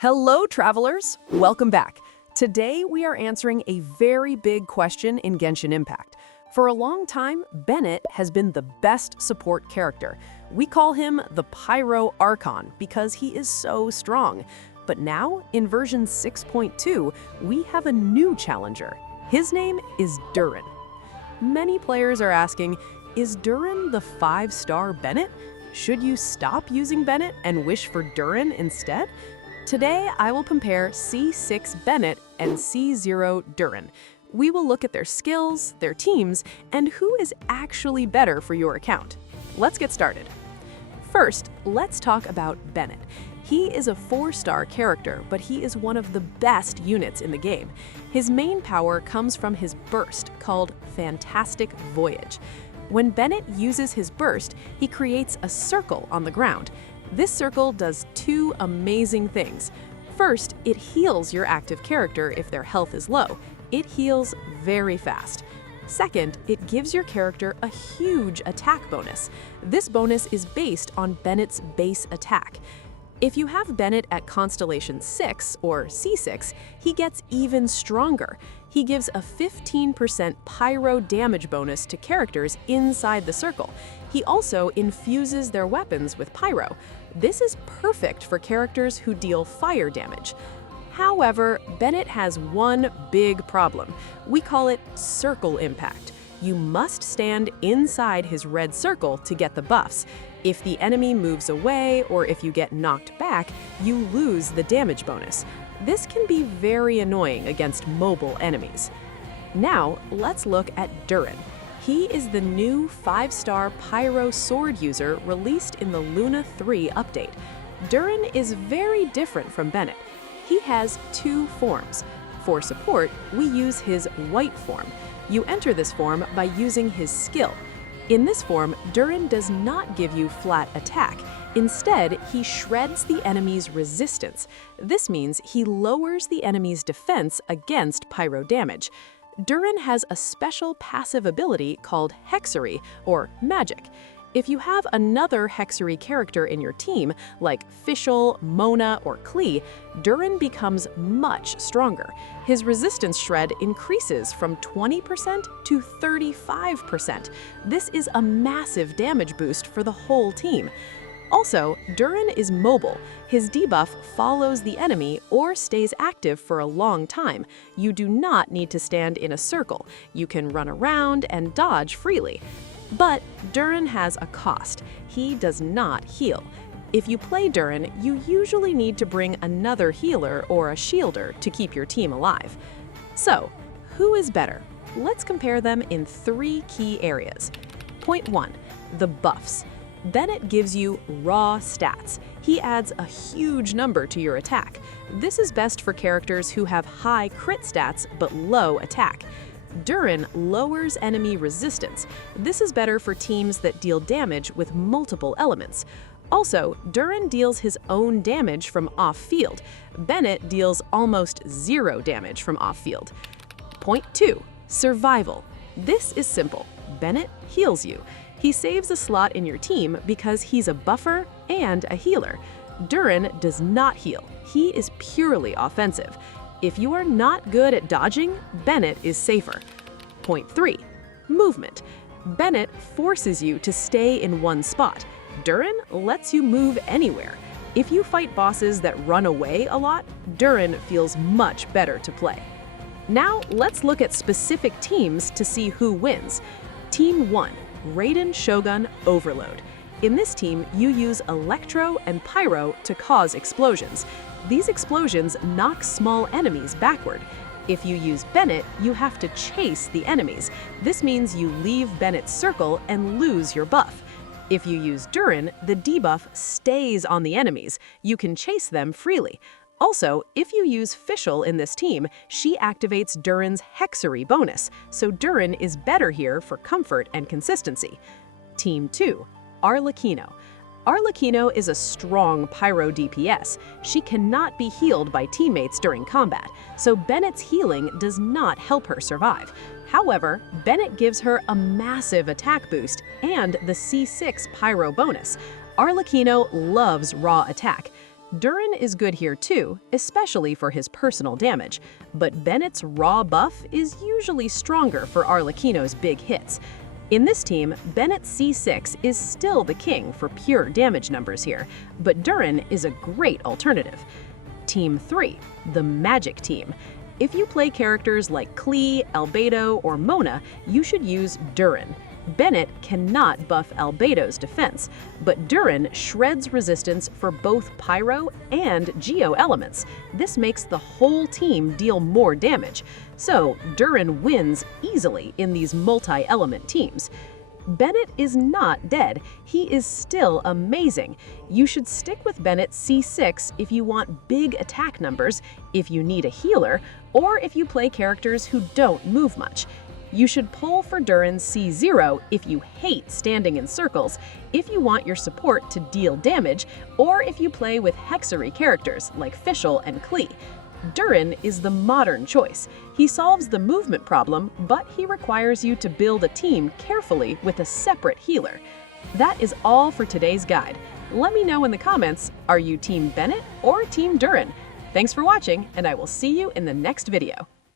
Hello, travelers! Welcome back. Today, we are answering a very big question in Genshin Impact. For a long time, Bennett has been the best support character. We call him the Pyro Archon because he is so strong. But now, in version 6.2, we have a new challenger. His name is Durin. Many players are asking, is Durin the 5-star Bennett? Should you stop using Bennett and wish for Durin instead? Today, I will compare C6 Bennett and C0 Durin. We will look at their skills, their teams, and who is actually better for your account. Let's get started. First, let's talk about Bennett. He is a 4-star character, but he is one of the best units in the game. His main power comes from his burst, called Fantastic Voyage. When Bennett uses his burst, he creates a circle on the ground. This circle does two amazing things. First, it heals your active character if their health is low. It heals very fast. Second, it gives your character a huge attack bonus. This bonus is based on Bennett's base attack. If you have Bennett at Constellation 6, or C6, he gets even stronger. He gives a 15% Pyro damage bonus to characters inside the circle. He also infuses their weapons with Pyro. This is perfect for characters who deal fire damage. However, Bennett has one big problem. We call it circle impact. You must stand inside his red circle to get the buffs. If the enemy moves away or if you get knocked back, you lose the damage bonus. This can be very annoying against mobile enemies. Now, let's look at Durin. He is the new 5-star Pyro sword user released in the Luna 3 update. Durin is very different from Bennett. He has two forms. For support, we use his white form. You enter this form by using his skill. In this form, Durin does not give you flat attack. Instead, he shreds the enemy's resistance. This means he lowers the enemy's defense against Pyro damage. Durin has a special passive ability called Hexery, or Magic. If you have another Hexery character in your team, like Fischl, Mona, or Klee, Durin becomes much stronger. His resistance shred increases from 20% to 35%. This is a massive damage boost for the whole team. Also, Durin is mobile. His debuff follows the enemy or stays active for a long time. You do not need to stand in a circle. You can run around and dodge freely. But Durin has a cost. He does not heal. If you play Durin, you usually need to bring another healer or a shielder to keep your team alive. So, who is better? Let's compare them in 3 key areas. Point 1, the buffs. Bennett gives you raw stats. He adds a huge number to your attack. This is best for characters who have high crit stats but low attack. Durin lowers enemy resistance. This is better for teams that deal damage with multiple elements. Also, Durin deals his own damage from off-field. Bennett deals almost 0 damage from off-field. Point 2, survival. This is simple. Bennett heals you. He saves a slot in your team because he's a buffer and a healer. Durin does not heal. He is purely offensive. If you are not good at dodging, Bennett is safer. Point 3, movement. Bennett forces you to stay in one spot. Durin lets you move anywhere. If you fight bosses that run away a lot, Durin feels much better to play. Now, let's look at specific teams to see who wins. Team 1, Raiden Shogun Overload. In this team, you use Electro and Pyro to cause explosions. These explosions knock small enemies backward. If you use Bennett, you have to chase the enemies. This means you leave Bennett's circle and lose your buff. If you use Durin, the debuff stays on the enemies. You can chase them freely. Also, if you use Fischl in this team, she activates Durin's Hexery bonus, so Durin is better here for comfort and consistency. Team 2, Arlecchino. Arlecchino is a strong Pyro DPS. She cannot be healed by teammates during combat, so Bennett's healing does not help her survive. However, Bennett gives her a massive attack boost and the C6 Pyro bonus. Arlecchino loves raw attack. Durin is good here too, especially for his personal damage, but Bennett's raw buff is usually stronger for Arlecchino's big hits. In this team, Bennett's C6 is still the king for pure damage numbers here, but Durin is a great alternative. Team 3, the Magic Team. If you play characters like Klee, Albedo, or Mona, you should use Durin. Bennett cannot buff Albedo's defense, but Durin shreds resistance for both Pyro and Geo elements. This makes the whole team deal more damage, so Durin wins easily in these multi-element teams. Bennett is not dead. He is still amazing. You should stick with Bennett's C6 if you want big attack numbers, if you need a healer, or if you play characters who don't move much. You should pull for Durin's C0 if you hate standing in circles, if you want your support to deal damage, or if you play with hexery characters like Fischl and Klee. Durin is the modern choice. He solves the movement problem, but he requires you to build a team carefully with a separate healer. That is all for today's guide. Let me know in the comments, are you Team Bennett or Team Durin? Thanks for watching, and I will see you in the next video.